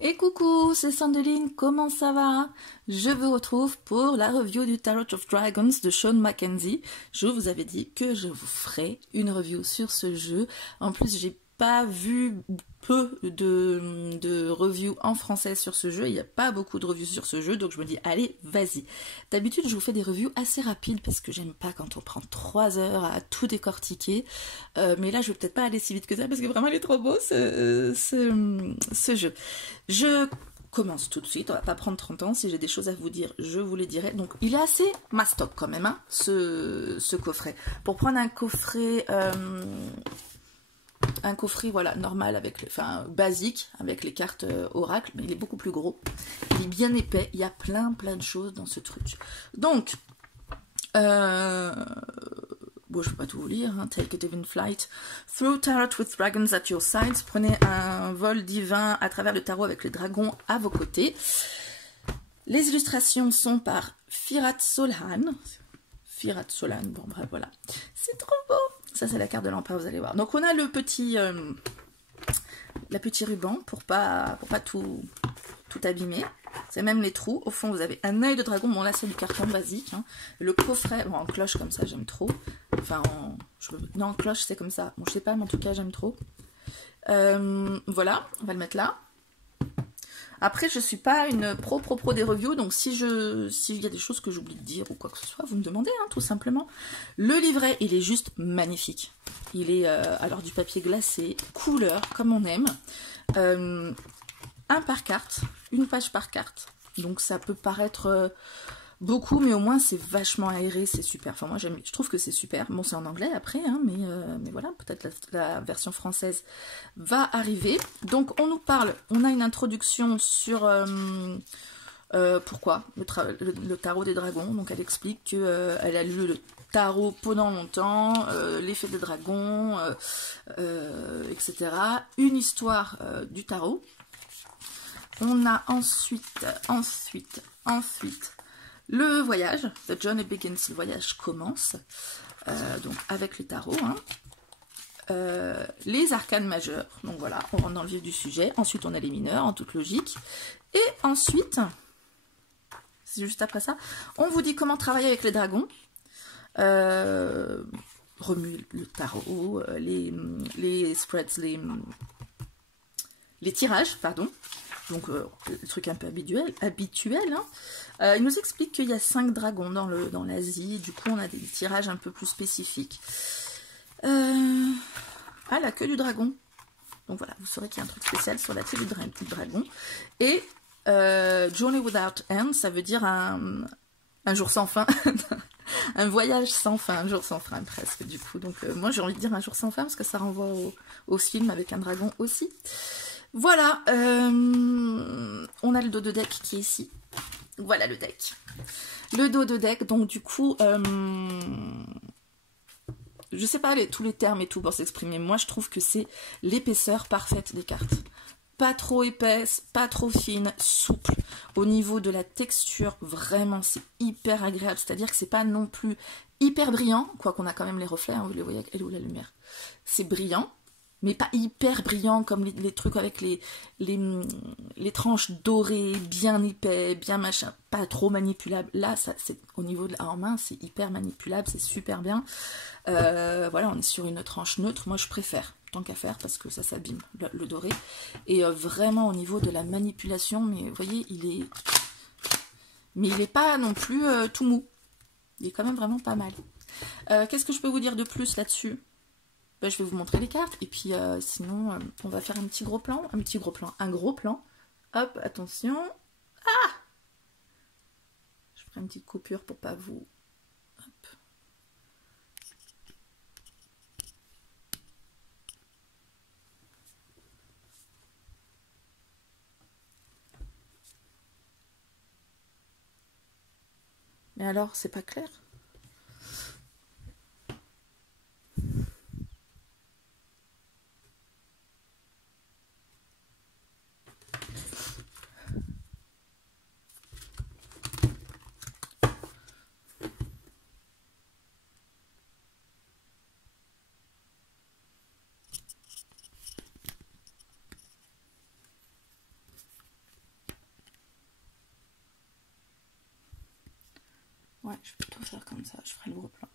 Et coucou, c'est Sandeline, comment ça va? Je vous retrouve pour la review du Tarot of Dragons de Sean Mackenzie. Je vous avais dit que je vous ferai une review sur ce jeu. En plus, j'ai pas vu peu de reviews en français sur ce jeu. Il n'y a pas beaucoup de reviews sur ce jeu, donc je me dis, allez, vas-y. D'habitude, je vous fais des reviews assez rapides parce que j'aime pas quand on prend 3 heures à tout décortiquer. Mais là, je vais peut-être pas aller si vite que ça parce que vraiment, il est trop beau ce jeu. Je commence tout de suite, on va pas prendre 30 ans, si j'ai des choses à vous dire, je vous les dirai. Donc il est assez mastoc quand même, hein, ce coffret. Pour prendre un coffret voilà, normal, enfin basique, avec les cartes oracle, mais il est beaucoup plus gros. Il est bien épais, il y a plein de choses dans ce truc. Donc, bon, je ne peux pas tout vous lire, hein. Take a divine flight. Through tarot with dragons at your sides. Prenez un vol divin à travers le tarot avec les dragons à vos côtés. Les illustrations sont par Firat Solhan. Firat Solhan, bon bref, voilà. C'est trop beau. Ça, c'est la carte de l'empereur, vous allez voir. Donc, on a le petit ruban pour pas tout abîmer. C'est même les trous. Au fond, vous avez un œil de dragon. Bon, là, c'est du carton basique. Hein. Le coffret, bon, en cloche comme ça, j'aime trop. Enfin, non, en cloche, c'est comme ça. Bon, je sais pas, mais en tout cas, j'aime trop. Voilà, on va le mettre là. Après, je suis pas une pro des reviews, donc s'il y a des choses que j'oublie de dire ou quoi que ce soit, vous me demandez, hein, tout simplement. Le livret, il est juste magnifique. Il est, alors, du papier glacé, couleur, comme on aime. Un par carte, une page par carte. Donc ça peut paraître beaucoup, mais au moins c'est vachement aéré, c'est super. Enfin moi je trouve que c'est super. Bon c'est en anglais après, hein, mais voilà, peut-être la version française va arriver. Donc on nous parle, on a une introduction sur pourquoi le tarot des dragons. Donc elle explique qu'elle a lu le tarot pendant longtemps, l'effet des dragons, etc. Une histoire du tarot. On a ensuite, le voyage de John et Begins. Le voyage commence, donc avec les tarots. Hein. Les arcanes majeures, donc voilà, on rentre dans le vif du sujet. Ensuite, on a les mineurs, en toute logique. Et ensuite, c'est juste après ça, on vous dit comment travailler avec les dragons. Remue le tarot, les spreads, les tirages, pardon. Donc, le truc un peu habituel. Hein. Il nous explique qu'il y a 5 dragons dans l'Asie. Du coup, on a des tirages un peu plus spécifiques. Ah, la queue du dragon. Donc voilà, vous saurez qu'il y a un truc spécial sur la queue du dragon. Et Journey Without End, ça veut dire un jour sans fin. Un voyage sans fin, un jour sans fin presque, du coup. Donc, moi, j'ai envie de dire un jour sans fin parce que ça renvoie au film avec un dragon aussi. Voilà, on a le dos de deck qui est ici. Voilà le deck. Le dos de deck, donc du coup, je sais pas tous les termes et tout pour s'exprimer. Moi, je trouve que c'est l'épaisseur parfaite des cartes. Pas trop épaisse, pas trop fine, souple. Au niveau de la texture, vraiment, c'est hyper agréable. C'est-à-dire que c'est pas non plus hyper brillant, quoi qu'on a quand même les reflets, hein, vous les voyez, elle est où la lumière? C'est brillant. Mais pas hyper brillant comme les trucs avec les tranches dorées, bien épais, bien machin, pas trop manipulable. Là, c'est au niveau de en main, c'est hyper manipulable, c'est super bien. Voilà, on est sur une tranche neutre. Moi, je préfère, tant qu'à faire, parce que ça s'abîme, le doré. Et vraiment, au niveau de la manipulation, mais vous voyez, mais il est pas non plus tout mou. Il est quand même vraiment pas mal. Qu'est-ce que je peux vous dire de plus là-dessus? Ben, je vais vous montrer les cartes, et puis sinon, on va faire un gros plan. Hop, attention. Ah! Je ferai une petite coupure pour pas vous... Hop. Mais alors, c'est pas clair? Ouais, je vais plutôt faire comme ça, je ferai l'ouvre-plan.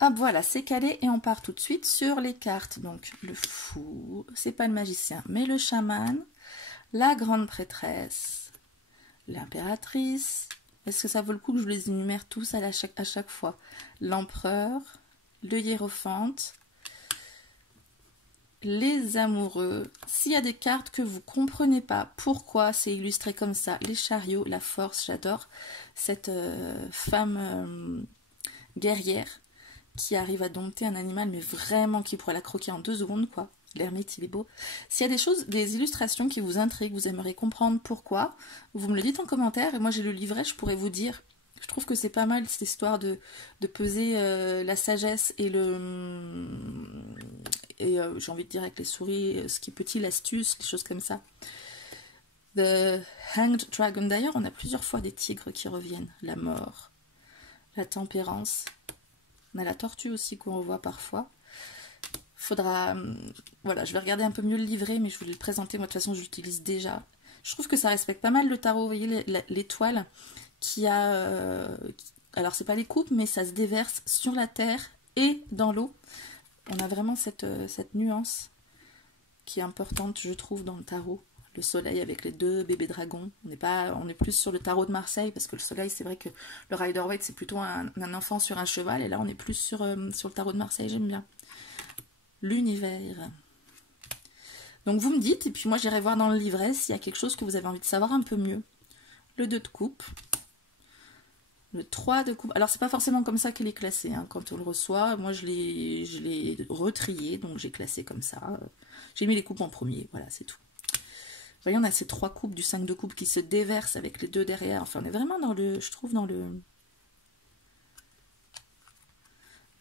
Hop, voilà, c'est calé et on part tout de suite sur les cartes. Donc, le fou, c'est pas le magicien, mais le chaman, la grande prêtresse, l'impératrice. Est-ce que ça vaut le coup que je les énumère tous à chaque fois? L'empereur, le hiérophante, les amoureux. S'il y a des cartes que vous comprenez pas pourquoi c'est illustré comme ça, les chariots, la force, j'adore cette femme guerrière qui arrive à dompter un animal, mais vraiment qui pourrait la croquer en 2 secondes, quoi. L'ermite, il est beau. S'il y a des choses, des illustrations qui vous intriguent, vous aimeriez comprendre pourquoi, vous me le dites en commentaire, et moi j'ai le livret, je pourrais vous dire. Je trouve que c'est pas mal, cette histoire de peser la sagesse et j'ai envie de dire avec les souris, ce qui est petit, l'astuce, des choses comme ça. The Hanged Dragon, d'ailleurs, on a plusieurs fois des tigres qui reviennent. La mort, la tempérance. On a la tortue aussi qu'on revoit parfois. Faudra... Voilà, je vais regarder un peu mieux le livret, mais je voulais le présenter. Moi, de toute façon, je l'utilise déjà. Je trouve que ça respecte pas mal le tarot. Vous voyez, l'étoile qui a... alors, c'est pas les coupes, mais ça se déverse sur la terre et dans l'eau. On a vraiment cette nuance qui est importante, je trouve, dans le tarot. Le soleil avec les 2 bébés dragons. On est plus sur le tarot de Marseille, parce que le soleil, c'est vrai que le Rider-Waite, c'est plutôt un enfant sur un cheval, et là, on est plus sur le tarot de Marseille, j'aime bien. L'univers. Donc, vous me dites, et puis moi, j'irai voir dans le livret s'il y a quelque chose que vous avez envie de savoir un peu mieux. Le 2 de coupe. Le 3 de coupe. Alors, c'est pas forcément comme ça qu'il est classé, hein, quand on le reçoit. Moi, je l'ai retrié, donc j'ai classé comme ça. J'ai mis les coupes en premier, voilà, c'est tout. Vous voyez, on a ces 3 coupes du 5 de coupe qui se déversent avec les 2 derrière. Enfin, on est vraiment dans le... Je trouve dans le...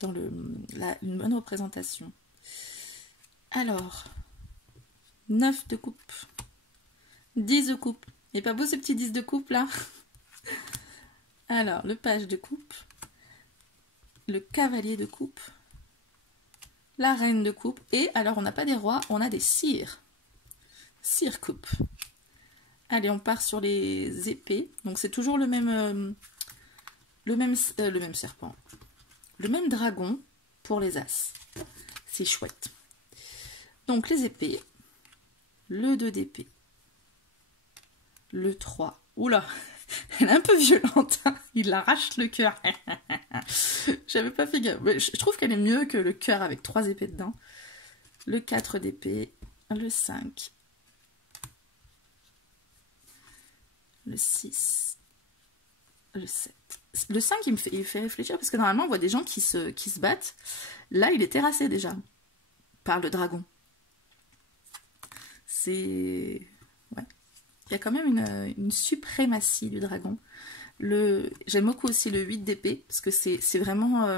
une bonne représentation. Alors, 9 de coupe. 10 de coupe. Il n'est pas beau ce petit 10 de coupe, là? Alors, le page de coupe. Le cavalier de coupe. La reine de coupe. Et, alors, on n'a pas des rois, on a des sires. Sire coupe. Allez, on part sur les épées. Donc c'est toujours le même serpent. Le même dragon pour les as. C'est chouette. Donc les épées. Le 2 d'épée. Le 3. Oula, elle est un peu violente. Hein, il arrache le cœur. J'avais pas fait gaffe. Je trouve qu'elle est mieux que le cœur avec 3 épées dedans. Le 4 d'épée. Le 5. Le 6, le 7. Le 5, il fait réfléchir, parce que normalement, on voit des gens qui se battent. Là, il est terrassé déjà par le dragon. C'est... Ouais. Il y a quand même une suprématie du dragon. J'aime beaucoup aussi le 8 d'épée, parce que c'est vraiment...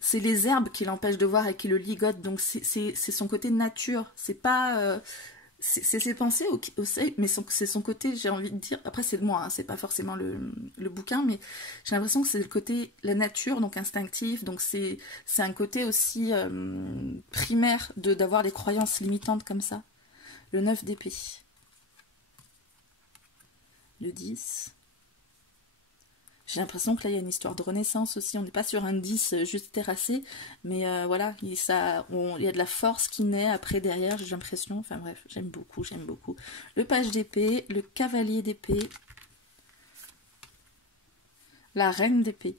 c'est les herbes qui l'empêchent de voir et qui le ligotent, donc c'est son côté nature. C'est pas... c'est ses pensées mais c'est son côté, j'ai envie de dire, après c'est de moi, hein, c'est pas forcément le bouquin, mais j'ai l'impression que c'est le côté, la nature, donc instinctif, donc c'est un côté aussi primaire d'avoir des croyances limitantes comme ça. Le 9 d'épée. Le 10. J'ai l'impression que là il y a une histoire de renaissance aussi, on n'est pas sur un 10 juste terrassé, mais voilà, il y a de la force qui naît après derrière, j'ai l'impression, enfin bref, j'aime beaucoup, j'aime beaucoup. Le page d'épée, le cavalier d'épée, la reine d'épée,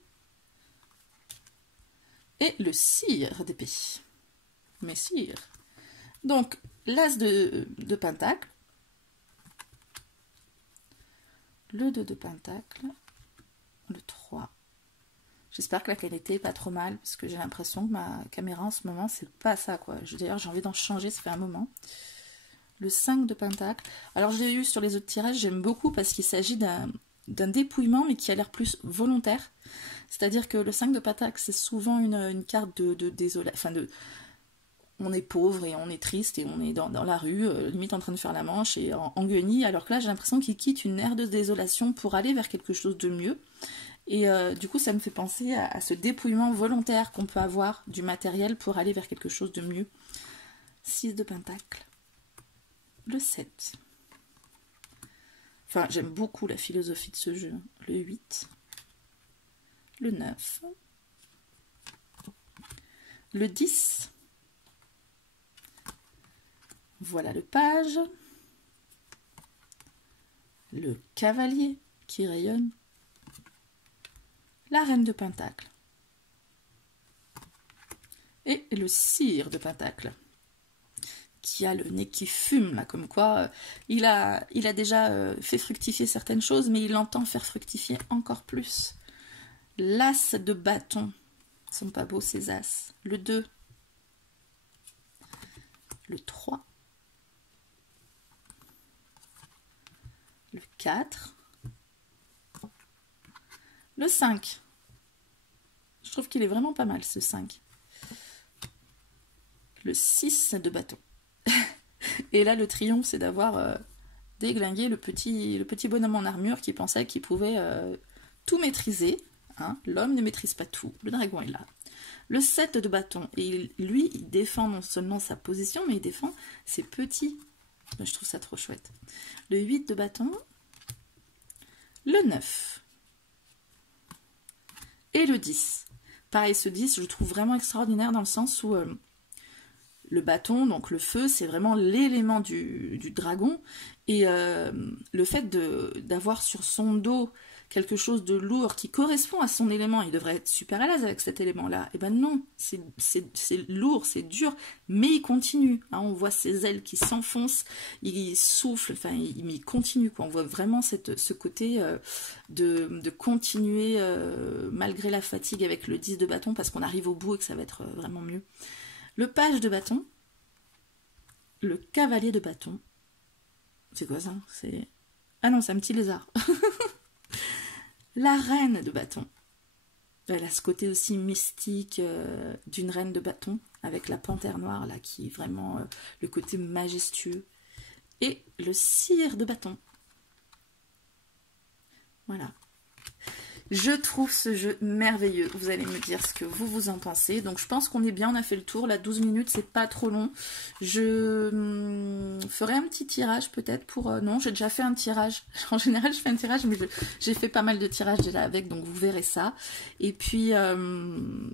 et le sire d'épée. Messire. Donc, l'as de pentacle, le 2 de pentacle, le 3. J'espère que la qualité est pas trop mal, parce que j'ai l'impression que ma caméra en ce moment, c'est pas ça, quoi. D'ailleurs, j'ai envie d'en changer, ça fait un moment. Le 5 de pentacle. Alors, je l'ai eu sur les autres tirages, j'aime beaucoup, parce qu'il s'agit d'un dépouillement, mais qui a l'air plus volontaire. C'est-à-dire que le 5 de pentacle, c'est souvent une carte de désolation, enfin on est pauvre et on est triste et on est dans la rue, limite en train de faire la manche et en guenille, alors que là j'ai l'impression qu'il quitte une ère de désolation pour aller vers quelque chose de mieux. Et du coup ça me fait penser à ce dépouillement volontaire qu'on peut avoir du matériel pour aller vers quelque chose de mieux. 6 de pentacle, le 7. Enfin j'aime beaucoup la philosophie de ce jeu, le 8, le 9, le 10. Voilà le page, le cavalier qui rayonne, la reine de pentacle et le sire de pentacle qui a le nez qui fume là, comme quoi il a déjà fait fructifier certaines choses, mais il entend faire fructifier encore plus. L'as de bâton, ils sont pas beaux ces as, le 2, le 3, le 4, le 5. Je trouve qu'il est vraiment pas mal ce 5. Le 6 de bâton. Et là, le triomphe, c'est d'avoir déglingué le petit bonhomme en armure qui pensait qu'il pouvait tout maîtriser. Hein. L'homme ne maîtrise pas tout. Le dragon est là. Le 7 de bâton. Et lui, il défend non seulement sa position, mais il défend ses petits. Je trouve ça trop chouette. Le 8 de bâton. Le 9. Et le 10. Pareil, ce 10, je le trouve vraiment extraordinaire dans le sens où le bâton, donc le feu, c'est vraiment l'élément du dragon. Et le fait d'avoir sur son dos quelque chose de lourd qui correspond à son élément, il devrait être super à l'aise avec cet élément-là. Et ben non, c'est lourd, c'est dur, mais il continue. Hein, on voit ses ailes qui s'enfoncent, il souffle, enfin il continue, quoi. On voit vraiment ce côté de continuer malgré la fatigue avec le 10 de bâton, parce qu'on arrive au bout et que ça va être vraiment mieux. Le page de bâton, le cavalier de bâton. C'est quoi ça? Ah non, c'est un petit lézard. La reine de bâton. Elle a ce côté aussi mystique d'une reine de bâton, avec la panthère noire, là, qui est vraiment le côté majestueux. Et le sire de bâton. Voilà. Je trouve ce jeu merveilleux. Vous allez me dire ce que vous en pensez. Donc je pense qu'on est bien, on a fait le tour. Là, 12 minutes, c'est pas trop long. Je ferai un petit tirage peut-être pour... non, j'ai déjà fait un tirage. En général, je fais un tirage, mais j'ai fait pas mal de tirages déjà avec, donc vous verrez ça. Et puis ben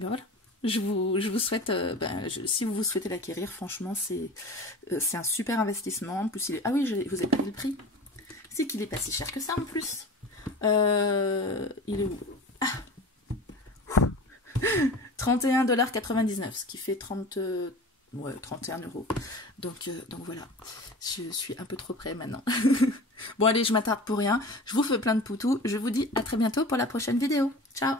voilà. Je vous souhaite... si vous souhaitez l'acquérir, franchement, c'est un super investissement. En plus, il est... Ah oui, vous avez pas vu le prix? C'est qu'il est pas si cher que ça en plus. Il est où? Ah 31,99 $, ce qui fait 31 €. Donc voilà, je suis un peu trop près maintenant. Bon allez, je m'attarde pour rien. Je vous fais plein de poutous. Je vous dis à très bientôt pour la prochaine vidéo. Ciao!